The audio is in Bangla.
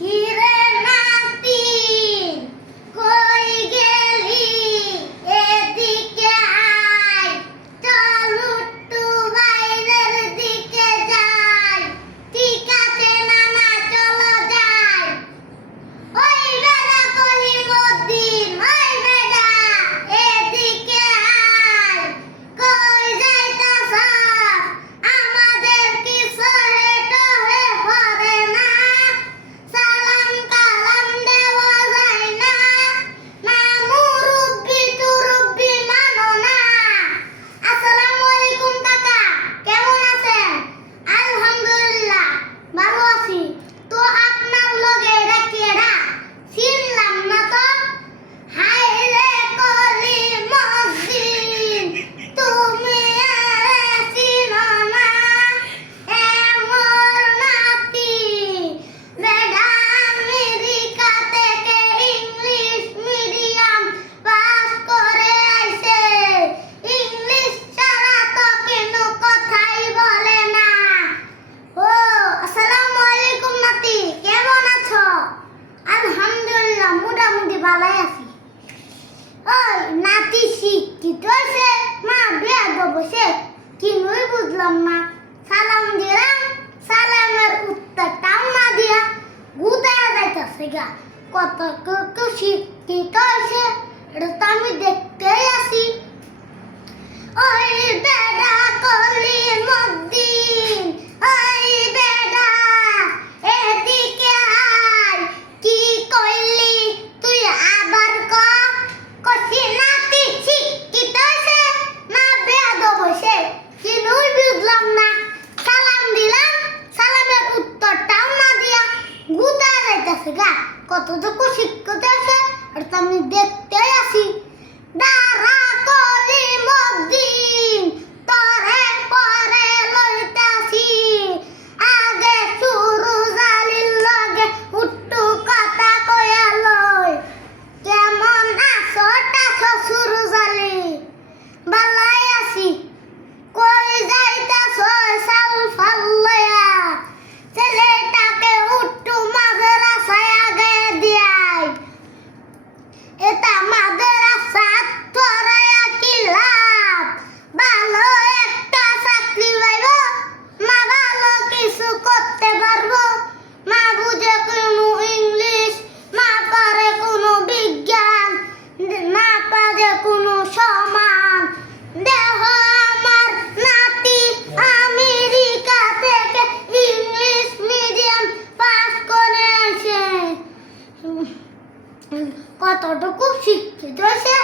Kira. কত কত শিক্ষিত আছে এটা তো আমি দেখতেই আসি। ওই तुझं कुठे शिकत असेल तर मी दे কতটুকু শিক্ষিত সে